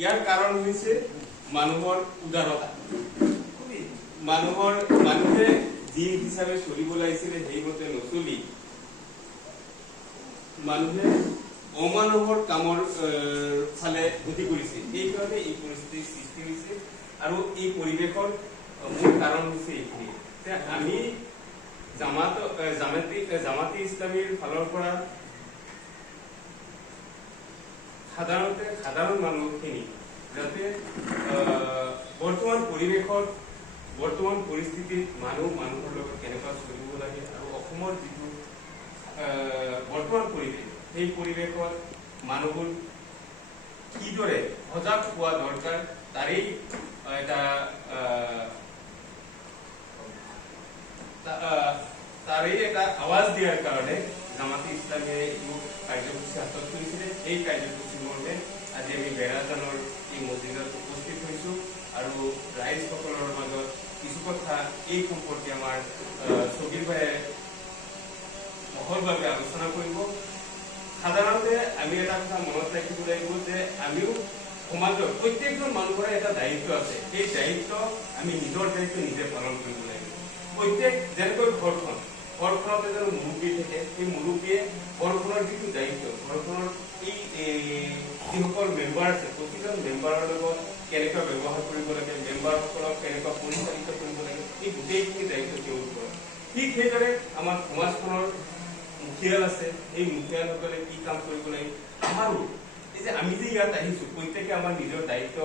ইয়াৰ কাৰণ হৈছে মানুহৰ উদাৰতা। মানুহে যি হিচাপে চলিব লাগিছিলে সেইমতে নচলি মানুহে অমানুষৰ কামৰ ফালে গতি কৰিছে। এইকাৰণে এই পৰিস্থিতিৰ সৃষ্টি হৈছে আৰু এই পৰিৱেশৰ মূল কাৰণ হৈছে এইখিনি যে আমি জামাতে ইছলামীৰ ফালৰ পৰা সাধাৰণ মানুহখিনি যাতে বৰ্তমান পৰিস্থিতিত মানুহৰ লগত কেনেকুৱা চলিব লাগে আৰু অসমৰ যিটো বৰ্তমান পৰিৱেশ সেই পৰিৱেশত মানুহবোৰ কিদৰে সজাগ হোৱা দৰকাৰ তাৰেই এটা আৱাজ দিয়াৰ কাৰণে জামাতে ইছলামীয়ে এইটো কাৰ্যসূচী হাতত লৈছিলে। এই কাৰ্যসূচী মৰ্মে আজি আমি বেৰাজানৰ এই মছজিদত উপস্থিত হৈছোঁ আৰু ৰাইজসকলৰ মাজত কিছু কথা এই সম্পৰ্কে আমাৰ চকীৰ ভাইয়ে বহলভাৱে আলোচনা কৰিব। সাধাৰণতে আমি এটা কথা মনত ৰাখিব লাগিব যে আমিও সমাজৰ প্ৰত্যেকজন মানুহৰে এটা দায়িত্ব আছে। সেই দায়িত্ব আমি নিজৰ দায়িত্ব নিজে পালন কৰিব লাগিব। প্ৰত্যেক যেনেকৈ ঘৰখনত এজন মুৰব্বী থাকে, সেই মুৰব্বীয়ে ঘৰখনৰ যিটো দায়িত্ব, ঘৰখনৰ এই যিসকল মেম্বাৰ আছে প্ৰতিজন মেম্বাৰৰ লগত কেনেকুৱা ব্যৱহাৰ কৰিব লাগে, মেম্বাৰসকলক কেনেকুৱা পৰিচালিত কৰিব লাগে, এই গোটেইখিনি দায়িত্ব তেওঁলোকৰ। ঠিক সেইদৰে আমাৰ সমাজখনৰ মুখিয়াল আছে, এই মুখিয়ালসকলে কি কাম কৰিব লাগে। আমাৰো এই যে আমি যে ইয়াত আহিছো প্ৰত্যেকে আমাৰ নিজৰ দায়িত্ব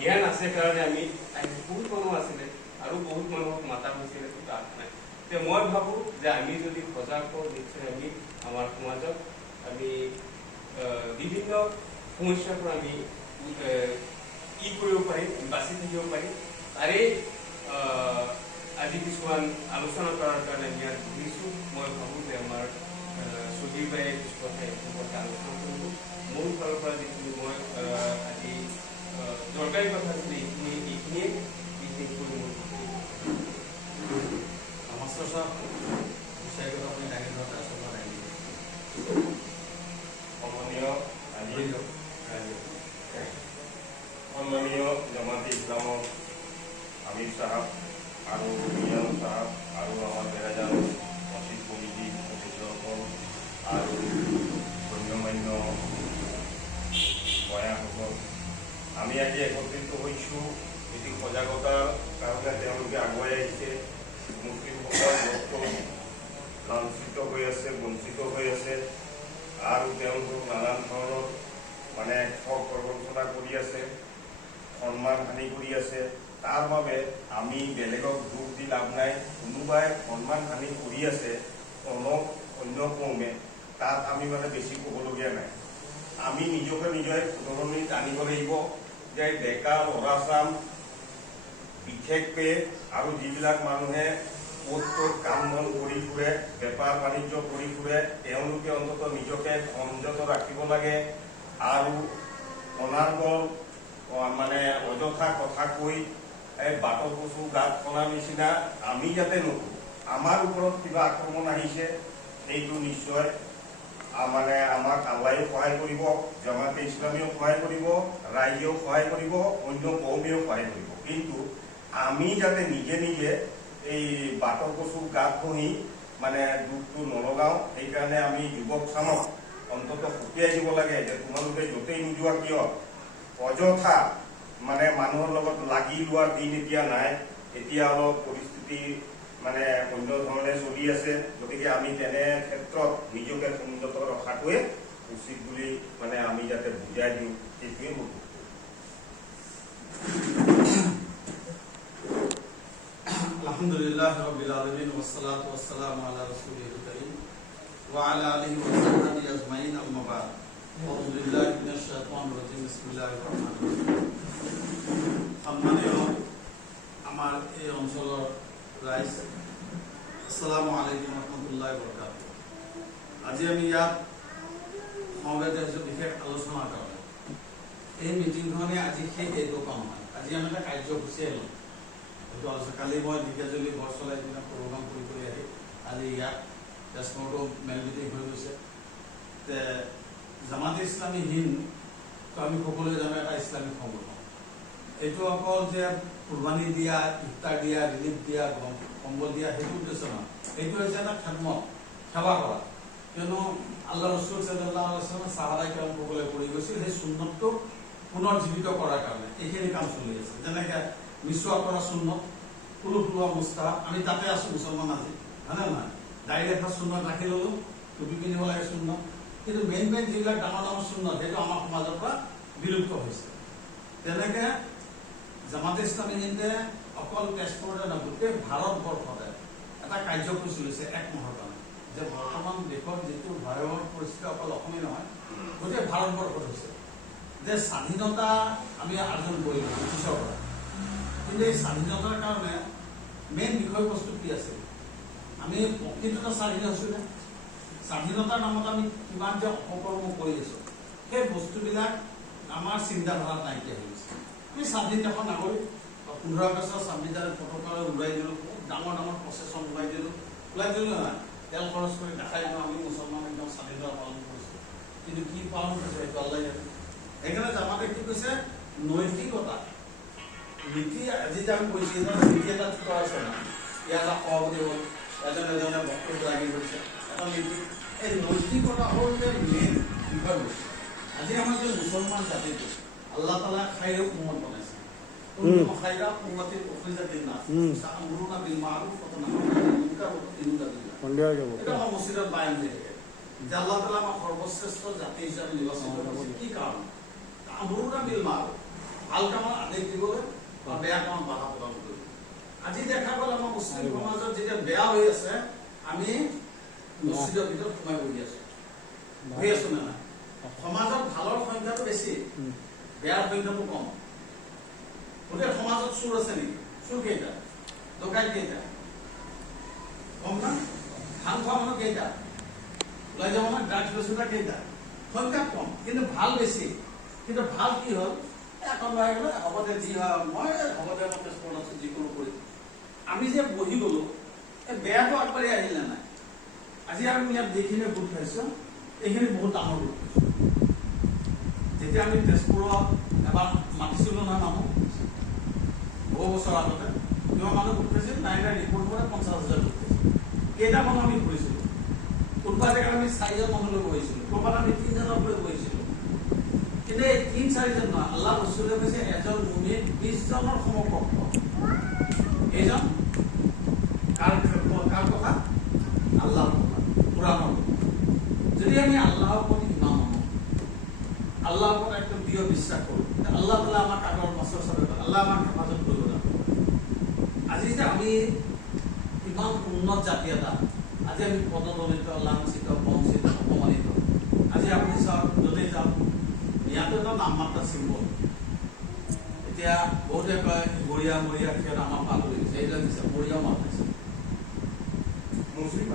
জ্ঞান আছে কাৰণে আমি আহিছো। বহুত মানুহ আছিলে আৰু বহুত মানুহক মাতা হৈছিলে, কিন্তু আশা নাই। এতিয়া মই ভাবো যে আমি যদি সজাগ হওঁ নিশ্চয় আমি আমাৰ সমাজত আমি বিভিন্ন সমস্যাৰ পৰা আমি কি কৰিব পাৰিম, বাচি থাকিব পাৰিম। তাৰে আজি কিছুমান আলোচনা কৰাৰ কাৰণে আমি ইয়াত বহিছোঁ। মই ভাবোঁ যে আমাৰ চকীৰ ভাইয়ে কিছু কথা এই সম্পৰ্কে আলোচনা কৰিব। মোৰ ফালৰ পৰা যিখিনি মই আজি দৰকাৰী কথা আছিলে এইখিনিয়ে কৰি মোৰ নমস্কাৰ ছাৰ, বিষয়টো আপুনি দাঙি ধৰাতে আচলতে দাঙি সন্মানীয় জামাতে ইছলামৰ আমিৰ চাহাব আৰু মিজান চাহাব আৰু আমাৰ বেৰাজান মছজিদ কমিটিৰ সদস্যসকল আৰু গণ্যমান্য বয়াসকল, আমি আজি একত্ৰিত হৈছোঁ এটি সজাগতাৰ কাৰণে। তেওঁলোকে আগুৱাই আহিছে। মুছলিমসকল লাঞ্ছিত হৈ আছে, বঞ্চিত হৈ আছে আৰু তেওঁলোকক নানান ধৰণৰ ঠগ প্ৰবঞ্চনা কৰি আছে, সন্মান হানি কৰি আছে। তাৰ বাবে আমি বেলেগক দুখ দি লাভ নাই। কোনোবাই সন্মান হানি কৰি আছে অন্য কৌমে, তাত আমি বেছি ক'বলগীয়া নাই। আমি নিজকে নিজে শুধৰণিত আনিব লাগিব যে ডেকা ল'ৰা চাম বিশেষকৈ আৰু যিবিলাক মানুহে ক'ত কাম বন কৰি ফুৰে, বেপাৰ বাণিজ্য কৰি ফুৰে, তেওঁলোকে অন্ততঃ নিজকে সংযত ৰাখিব লাগে আৰু অনাৰ্গল অযথা কথা কৈ বাটৰ কচু গাত খনাৰ নিচিনা আমি যাতে নকৰোঁ। আমাৰ ওপৰত কিবা আক্ৰমণ আহিছে সেইটো নিশ্চয় আমাক আল্লাহেও সহায় কৰিব, জামাতে ইছলামীয়েও সহায় কৰিব, ৰাইজেও সহায় কৰিব, অন্য কৌমেও সহায় কৰিব। কিন্তু আমি যাতে নিজে নিজে এই বাটৰ কচু গাত খহি দুখটো নলগাওঁ। সেইকাৰণে আমি যুৱক চামক অন্ততঃ সকীয়াই দিব লাগে যে তোমালোকে য'তেই নোযোৱা কিয় অযথা মানুহৰ লগত লাগি লোৱাৰ দিন এতিয়া নাই। এতিয়া অলপ পৰিস্থিতি অন্য ধৰণে চলি আছে। গতিকে আমি তেনে ক্ষেত্ৰত নিজকে সংযত ৰখাটোৱে উচিত বুলি আমি যাতে বুজাই দিওঁ, সেইটোৱে মোৰ। আলহামদুলিল্লাহ রাব্বিল আলামিন ওয়াসসালাতু ওয়াসসালামু আলা রাসূলিল কারীম ওয়া আলা আলিহি ওয়া সাহবিহি আজমাইন, আম্মা বা'দ। আউযু বিল্লাহি মিনাশ শাইতানির রাজীম। বিসমিল্লাহির রহমানির রহিম। সম্মানীয় আমাৰ এই অঞ্চলৰ ৰাইজ, আসসালামু আলাইকুম ৰহমতুল্লাহি ওয়া বাৰাকাতুহু। আজি আমি ইয়াত সমবেত হৈছোঁ বিশেষ আলোচনাৰ কাৰণে। এই মিটিংখনে আজি এইটো কাম হয়। আজি আমি এটা কাৰ্যসূচী ল'ম। কালি মই ঢেকীয়াজুলি ঘৰ চলাই পিনে প্ৰগ্ৰাম কৰি আহি আজি ইয়াত তেজপুৰতো মেল মিটিং হৈ গৈছে। জামাতে ইছলামী হিন্দ আমি সকলোৱে জানো এটা ইছলাম সংগঠন। এইটো অকল যে কুৰবানী দিয়া, ইফতাৰ দিয়া, ৰিলিফ দিয়া, কম্বল দিয়া সেইটো উদ্দেশ্য নহয়। এইটো হৈছে এটা খেদমত, সেৱা কৰা। কিয়নো আল্লাহ ৰসুল সাল্লাল্লাহু আলাইহি ওয়াসাল্লাম সাহাবায়ে কেৰাম সকলে কৰি গৈছিল সেই সুন্নতটো পুনৰ জীৱিত কৰাৰ কাৰণে এইখিনি কাম চলি আছে। যেনেকে মিছুৱা কৰা সুন্নত, কুলু ফুলোৱা মুস্তাহাব, আমি তাতে আছো মুছলমান আজি, হয় নে নহয়? দাড়ি ৰেখা সুন্নত ৰাখি ললো, টুপি পিন্ধিব লাগে সুন্নত, কিন্তু মেইন যিবিলাক ডাঙৰ ডাঙৰ সুন্নত সেইটো আমাৰ সমাজৰ পৰা বিলুপ্ত হৈছে। তেনেকে জামাতে ইছলামী হিন্দে অকল তেজপুৰতে নহয় গোটেই ভাৰতবৰ্ষতে এটা কাৰ্যসূচী লৈছে এক মাহৰ কাৰণে, যে বৰ্তমান দেশত যিটো ভয়াৱহ পৰিস্থিতি অকল অসমেই নহয় গোটেই ভাৰতবৰ্ষত হৈছে, যে স্বাধীনতা আমি আৰ্জন কৰিলোঁ ব্ৰিটিছৰ পৰা, কিন্তু এই স্বাধীনতাৰ কাৰণে মেইন বিষয়বস্তু কি আছিল? আমি প্ৰকৃততে স্বাধীন হৈছোঁ নে? স্বাধীনতাৰ নামত আমি কিমান যে অপকৰ্ম কৰি আছোঁ, সেই বস্তুবিলাক আমাৰ চিন্তাধাৰাত নাইকিয়া হৈ গৈছে। আমি স্বাধীন দেশৰ নাগৰিক, 15 আগষ্টৰ 26 জানুৱাৰী পতাকা উৰাই দিলোঁ, বহুত ডাঙৰ ডাঙৰ প্ৰচেছন ওলাই দিলোঁ না, তেল খৰচ কৰি দেখাই দিওঁ আমি মুছলমান একদম স্বাধীনতা পালন কৰিছোঁ, কিন্তু কি পালন কৰিছে সেইটো আল্লাহ জানে। সেইকাৰণে জামাতে কি কৈছে, নৈতিকতা নীতি, আজি যে আমি কৈছোঁ নীতি এটা ঠিক আছে না, ইয়াৰ এটা সভাপতি হ'ল, এজনে বক্তব্য লাগি গৈছে, এটা নীতি। এই নৈতিকতা হ'ল যে মেইন বিষয়বস্তু। আজি আমাৰ যে মুছলমান জাতিটো আল্লাহ তাআলা খাইৰ উম্মত বনাইছে, খাইৰা উম্মতিন উখৰিজাত লিন্নাস তা'মুৰুনা বিল মা'ৰুফ ওয়া তানহাউনা আনিল মুনকাৰ ওয়া তু'মিনুনা বিল্লাহ। এটা আমাৰ মছজিদত বায়ান হৈ থাকে যে আল্লাহ তাআলা আমাক সৰ্বশ্ৰেষ্ঠ জাতি হিচাপে নিৰ্বাচিত কৰিছে। কি কাৰণ? তা'মুৰুনা বিল মা'ৰুফ, ভাল কামৰ আদেশ দিবলৈ আৰু বেয়া কামত বাধা প্ৰদান কৰিবলৈ। আজি দেখা গ'ল আমাৰ মুছলিম সমাজত যেতিয়া বেয়া হৈ আছে, আমি মছজিদৰ ভিতৰত সোমাই বহি আছো, হৈ আছো নে নাই? সমাজত ভালৰ সংখ্যাটো বেছি, বেয়াৰ সংখ্যাটো কম। গোটেই সমাজত চুৰ আছে নেকি? চুৰ কেইটা? ডকাইত কেইটা? কম না? ধান খোৱা মানুহ কেইটা? ওলাই যাব না ড্ৰাগছ বেচোঁতা কেইটা? সংখ্যা কম, কিন্তু ভাল বেছি। কিন্তু ভাল কি হ'ল, কোনোবাই গ'লে হ'ব দে, যি হয় মই হ'ব দে, মই তেজপুৰত আছো, যিকোনো কৰি। আমি যে বহি গ'লো, এই বেয়াটো আগবাঢ়ি আহিলে নাই? আজি আমি ইয়াত যিখিনি গোট খাইছো এইখিনি বহুত ডাঙৰ গোট খাইছো। যেতিয়া আমি তেজপুৰত এবাৰ মাতিছিলো নহয় মানুহ, বহু বছৰ আগতে কিমান মানুহ গোট খাইছিল, নাইবা ৰিপৰ্ট কৰে 50,000 গোট খাইছিল। কেইটা মানুহ আমি ঘূৰিছিলো, কোনোবা জেগাত আমি 4জন মানুহলৈ বহিছিলো, ক'ৰবাত আমি 3জনলৈ বহিছিলো। কিন্তু এই 3-4জন নহয়, আল্লাহ ৰছুলে কৈছে এজন মুমিন 20জনৰ সমকক্ষ। এইজন কাৰ কথা? আল্লাহৰ কথা, কুৰাণৰ কথা। যদি আমি আল্লাহৰ প্ৰতি ইমান আনো, আল্লাহৰ ওপৰত একদম দৃঢ় বিশ্বাস কৰোঁ, আল্লাহ তাআলা আমাক আগৰ মাছৰ চাবে, আল্লাহ আমাক হেফাজত কৰিব না। আজি যে আমি ইমান উন্নত জাতি এটা, আজি আমি পদদলিত, লাঞ্ছিত, বঞ্চিত, অপমানিত। আজি আপুনি চাওক, যদি যাওক ইয়াতো এটা নামমাত্ৰা চিম্বল। এতিয়া বহুতে কয় গৰীয়া মৰীয়া সিহঁত আমাৰ পৰা আঁতৰি গৈছে, এইবিলাক দিছে মৰীয়াও মাৰ খাইছে, মুছলিম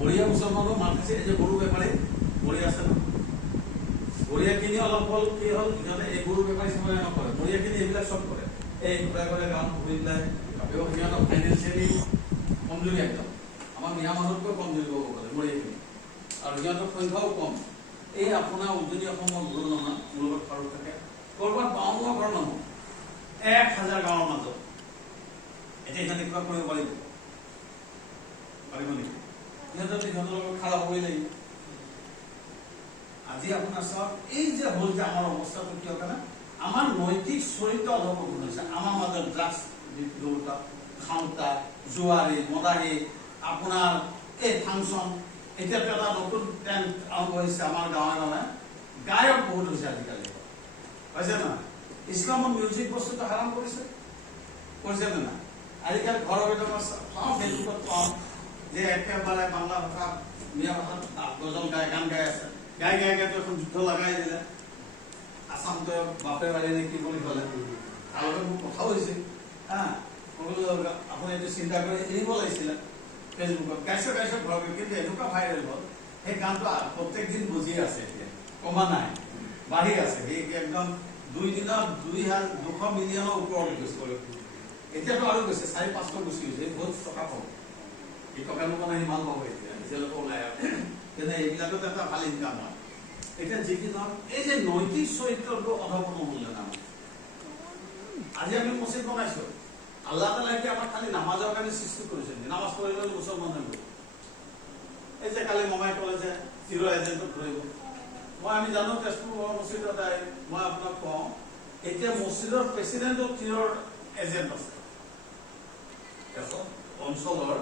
মৰীয়া মুছলমানো মাৰ খাইছে। এই যে গৰু বেপাৰী মৰীয়া আছে ন, মৰীয়াখিনি অলপ হ'ল কি হ'ল, সিহঁতে এই গৰু বেপাৰী চাবলৈ নকৰে, মৰীয়াখিনি এইবিলাক চব কৰে। এই ঘূৰাই ঘূৰাই গাঁৱত ঘূৰি পেলাই সিহঁতক ফাইনেন্সিয়েলি কমজুৰি একদম, আমাৰ মিয়া মানুহতকৈ কমজুৰি ক'ব গ'লে মৰীয়াখিনি, আৰু সিহঁতৰ সংখ্যাও কম। এই আপোনাৰ উজনি অসমৰ ঘূৰ নহয়, মোৰ লগত ফাৰুক থাকে, ক'ৰবাত 52 ঘৰ মানুহ 1000 গাঁৱৰ মাজত। এতিয়া সিহঁতে কিবা কৰিব পাৰিব নেকি? সিহঁতৰ লগত খাৰা হ'বই লাগিব। আজি আপোনাৰ চাওক, এই যে হ'ল যে আমাৰ অৱস্থাটো কিয় কাৰণে, আমাৰ নৈতিক চৰিত্ৰ অধপতন হৈছে। আমাৰ মাজত ড্ৰাগছ বিক্ৰেতা, খাওঁতা, জুৱাৰী, মদাহী, আপোনাৰ এই ফাংচন, এতিয়াতো এটা নতুন ট্ৰেণ্ড আৰম্ভ হৈছে আমাৰ গাঁৱে গাঁৱে, গায়ক বহুত হৈছে আজিকালি, হৈছে না? ইছলামত মিউজিক বস্তুটো হাৰাম কৰিছে নে নাই? আজিকালি ঘৰৰ ভিতৰত পাওঁ, ফেচবুকত পাওঁ যে একেবাৰে বাংলা ভাষা, মিয়া ভাষাত গজল গাই, গান গাই আছে, গাই এখন যুদ্ধ লগাই দিলে, আছামটো বাপে বাৰী নে কি বুলি ক'লে, তাৰ লগত মোৰ কথা হৈছে হা, আপুনি এইটো চিন্তা কৰি এৰিব লাগিছিলে। ফেচবুকত গাইছে ঘৰৰ, কিন্তু এনেকুৱা ভাইৰেল হ'ল, সেই গানটো প্ৰত্যেক দিন বুজি আছে, এতিয়া কমা নাই, বাঢ়ি আছে। সেই একদম 2 দিনত 200 মিলিয়নৰ ওপৰত গৈছে। এতিয়াতো আৰু গৈছে, 400-500 গুচি গৈছে। বহুত টকা পাব, এই টকানো মানে ইমান পাব এতিয়া, নিজেলৈকে ওলাই আৰু তেনে এইবিলাকত এটা ভাল ইনকাম হয়। এতিয়া যিকি নহওক, এই যে নৈতিক চৰিত্ৰটো অধপতন হ'ল না, মছজিদ বনাইছো আল্লাহ তাআলাই কি আমাক খালি নামাজৰ কাৰণে সৃষ্টি কৰিছে নামাজ পঢ়িলে মুছলমান হ'ব এই যে কালি মমাই ক'লে যে জিৰ' এজেণ্টত ধৰিব আমি জানো তেজপুৰ মছজিদত মই আপোনাক কওঁ এতিয়া মছজিদৰ প্ৰেচিডেণ্টৰ জিৰ' এজেণ্ট আছে অঞ্চলৰ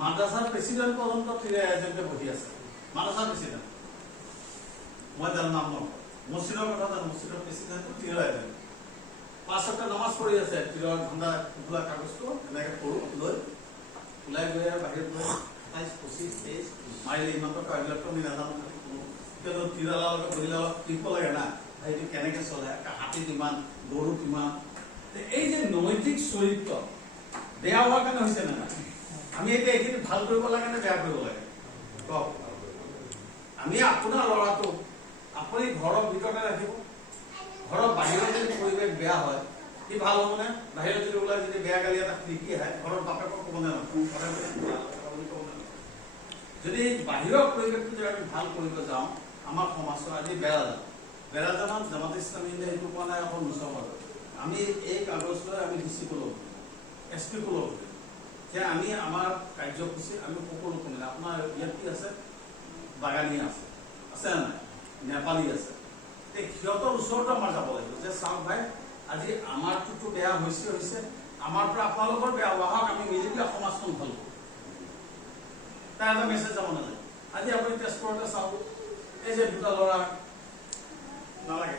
মাদ্ৰাছাৰ প্ৰেচিডেণ্ট পৰ্যন্ত জিৰ' এজেণ্টে বহি আছে মাদ্ৰাছাৰ প্ৰেচিডেণ্ট মই তাৰ নাম নকওঁ মছজিদৰ কথা জানো মছজিদৰ প্ৰেচিডেণ্টৰ জিৰ' এজেণ্ট 5 ওয়াক্ত নামাজ পঢ়ি আছে জিৰ' ঘণ্টা টোপোলা কাগজটো এনেকৈ কৰোঁ লৈ ওলাই গৈ বাহিৰত গৈ 27 25 23 মাৰিলে ইমান টকা এইবিলাক আমি নাজানো কিন্তু তিৰালাৰ লগত বহিলে কিনিব লাগে না সেইটো কেনেকৈ চলে হাতী কিমান গৰু কিমান এই যে নৈতিক চৰিত্ৰ বেয়া হোৱাৰ কাৰণে হৈছে নে নাই আমি এতিয়া এইখিনি ভাল কৰিব লাগে নে বেয়া কৰিব লাগে কওক আমি আপোনাৰ ল'ৰাটোক আপুনি ঘৰৰ ভিতৰতে ৰাখিব ঘৰৰ বাহিৰত যদি পৰিৱেশ বেয়া হয় কি ভাল হ'ব নে বাহিৰত যদি ওলাই যদি বেয়া গালি এটা লিখি আহে ঘৰৰ বাপেকক ক'ব নে যদি বাহিৰৰ পৰিৱেশটো যদি আমি ভাল কৰিব যাওঁ আমাৰ সমাজৰ আজি বেৰাজানত জামাত ইছলামী সেইটো কোৱা নাই অকল মুছলমান আমি এই কাগজ লৈ আমি ডিচি কলোঁ SP কলোঁ যে আমি আমাৰ কাৰ্যসূচী আমি সকলো কমিলে আপোনাৰ ইয়াত কি আছে বাগানী আছে নাই নেপালী আছে সিহঁতৰ ওচৰতো আমাৰ যাব লাগিব যে চাওক ভাই আজি আমাৰটোতো বেয়া হৈছে আমাৰ পৰা আপোনালোকৰ বেয়া হোৱা হওক আমি মিলি পেলাই সমাজখন ভাল কৰোঁ তাৰ এটা মেছেজ যাব নালাগে আজি আপুনি তেজপুৰতে চাওক এই যে দুটা ল'ৰা নালাগে